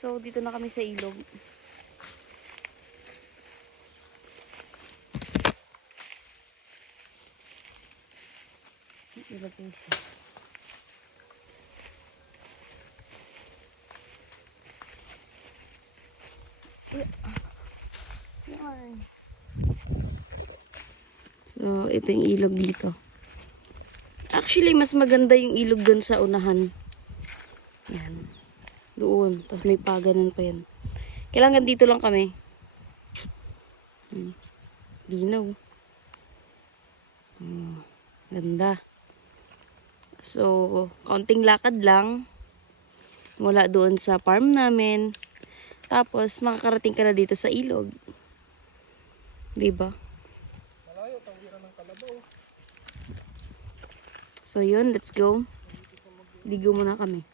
So, dito na kami sa ilog. Ilagay siya. Yan. So, ito yung ilog dito. Actually, mas maganda yung ilog doon sa unahan. Yan. Doon. Tapos may paganan pa yan. Kailangan dito lang kami. Linaw. Ganda. So, kaunting lakad lang. Mula doon sa farm namin. Tapos, makakarating ka na dito sa ilog. Diba? Malayo, tawiran ng Kalabaw. So, yun. Let's go. Ligo muna kami.